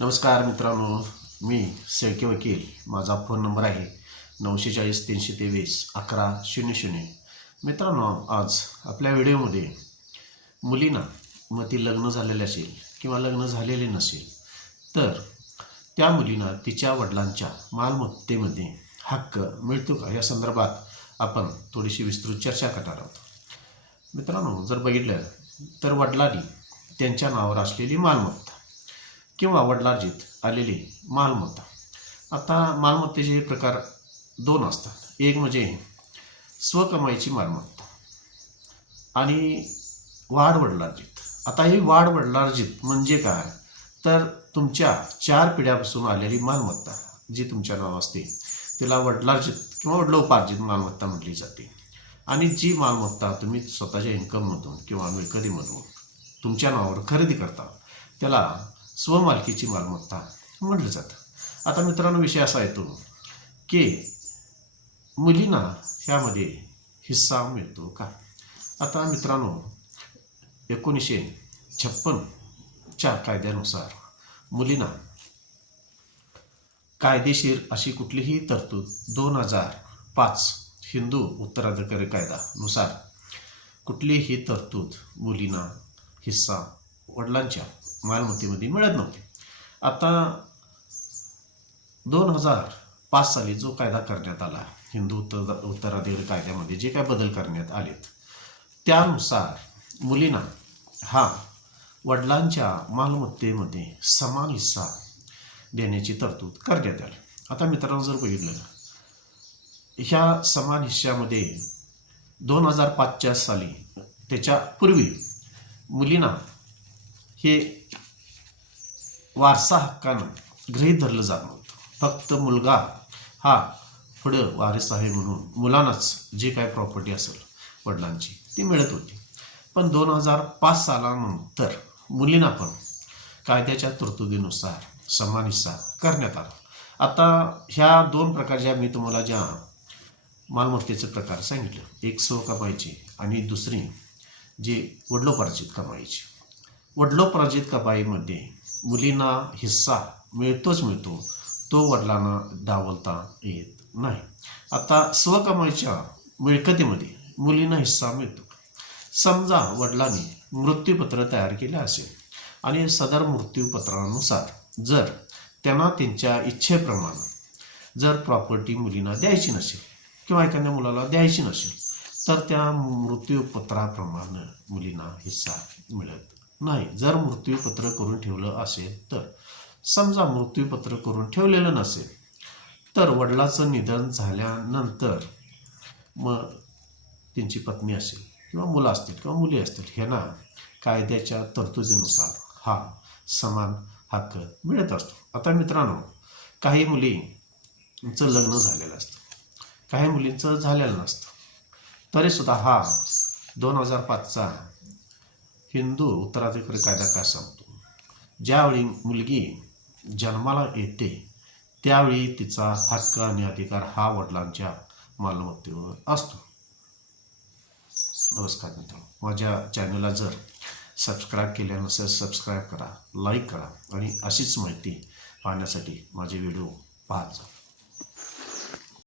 नमस्कार मित्रांनो मी सेळके वकील. माझा फोन नंबर आहे नऊशे चाळीस तीनशे तेवीस अकरा शून्य शून्य. मित्रांनो आज आपल्या व्हिडिओमध्ये मुलींना मग ती लग्न झालेले असेल किंवा लग्न झालेले नसेल तर त्या मुलींना तिच्या वडिलांच्या मालमत्तेमध्ये हक्क मिळतो का? या संदर्भात आपण थोडीशी विस्तृत चर्चा करणार आहोत. मित्रांनो जर बघितलं तर वडिलांनी त्यांच्या नावावर असलेली मालमत्ता किंवा वडिलार्जित आलेली मालमत्ता. आता मालमत्तेचे प्रकार दोन असतात. एक म्हणजे स्वकमाईची मालमत्ता आणि वाढ वडिलार्जित. आता ही वाढ वडिलार्जित म्हणजे काय? तर तुमच्या चार पिढ्यापासून आलेली मालमत्ता जी तुमच्या नाव असते तिला वडिलार्जित किंवा वडिलोपार्जित मालमत्ता म्हटली जाते. आणि जी मालमत्ता तुम्ही स्वतःच्या इन्कममधून किंवा मिळकतीमधून तुमच्या नावावर खरेदी करता त्याला स्वमालकीची मालमत्ता म्हटलं जातं. आता मित्रांनो विषय असा येतो की मुलींना ह्यामध्ये हिस्सा मिळतो का? आता मित्रांनो एकोणीसशे छप्पनच्या कायद्यानुसार मुलींना कायदेशीर अशी कुठलीही तरतूद दोन हजार पाच हिंदू उत्तराधिकारी कायदानुसार कुठलीही तरतूद मुलींना हिस्सा वडिलांच्या मालमत्तेमध्ये मिळत नव्हते. आता दोन हजार पाच साली जो कायदा करण्यात आला हिंदू उत्तर उत्तराधिकारी कायद्यामध्ये जे काय बदल करण्यात आलेत त्यानुसार मुलींना हा वडिलांच्या मालमत्तेमध्ये समान हिस्सा देण्याची तरतूद करण्यात आली. आता मित्रांनो जर बघितलं ह्या समान हिस्सामध्ये दोन हजार पाचच्या साली त्याच्या पूर्वी मुलींना हे वारसा हक्कानं गृहीत धरलं जात नव्हतं. फक्त मुलगा हा पुढं वारस आहे म्हणून मुलांनाच जे काय प्रॉपर्टी असेल वडिलांची ती मिळत होती. पण दोन हजार पाच सालानंतर मुलींना पण कायद्याच्या तरतुदीनुसार समान हिस्सा करण्यात आला. आता ह्या दोन प्रकारच्या मी तुम्हाला ज्या मालमत्तेचे प्रकार सांगितलं एक स्व कमायची आणि दुसरी जी वडिलोपार्जित कमाईची. वडिलोपराजित कमाईमध्ये मुलींना हिस्सा मिळतोच मिळतो तो वडिलांना डावलता येत नाही. आता स्वकमाईच्या मिळकतीमध्ये मुलींना हिस्सा मिळतो. समजा वडिलांनी मृत्यूपत्र तयार केले असेल आणि सदर मृत्यूपत्रानुसार जर त्यांना त्यांच्या इच्छेप्रमाणे जर प्रॉपर्टी मुलींना द्यायची नसेल किंवा एखाद्या मुलाला द्यायची नसेल तर त्या मृत्यूपत्राप्रमाणे मुलींना हिस्सा मिळत नाही. जर मृत्यूपत्र करून ठेवलं असेल तर. समजा मृत्यूपत्र करून ठेवलेलं नसेल तर वडिलाचं निधन झाल्यानंतर मग त्यांची पत्नी असेल किंवा मुलं असतील किंवा मुली असतील ह्यांना कायद्याच्या तरतुदीनुसार हा समान हक्क मिळत असतो. आता मित्रांनो काही मुलींचं लग्न झालेलं असतं. काही मुलींचं झालेलं नसतं. तरीसुद्धा हा दोन हजार पाचचा हिंदू उत्तराधिकारी कायदा काय सांगतो? ज्यावेळी मुलगी जन्माला येते त्यावेळी तिचा हक्क आणि अधिकार हा वडिलांच्या मालमत्तेवर असतो. नमस्कार मित्रांनो. माझ्या चॅनलला जर सबस्क्राईब केल्या नसेल सबस्क्राईब करा लाईक करा आणि अशीच माहिती पाहण्यासाठी माझे व्हिडिओ पाहत जा.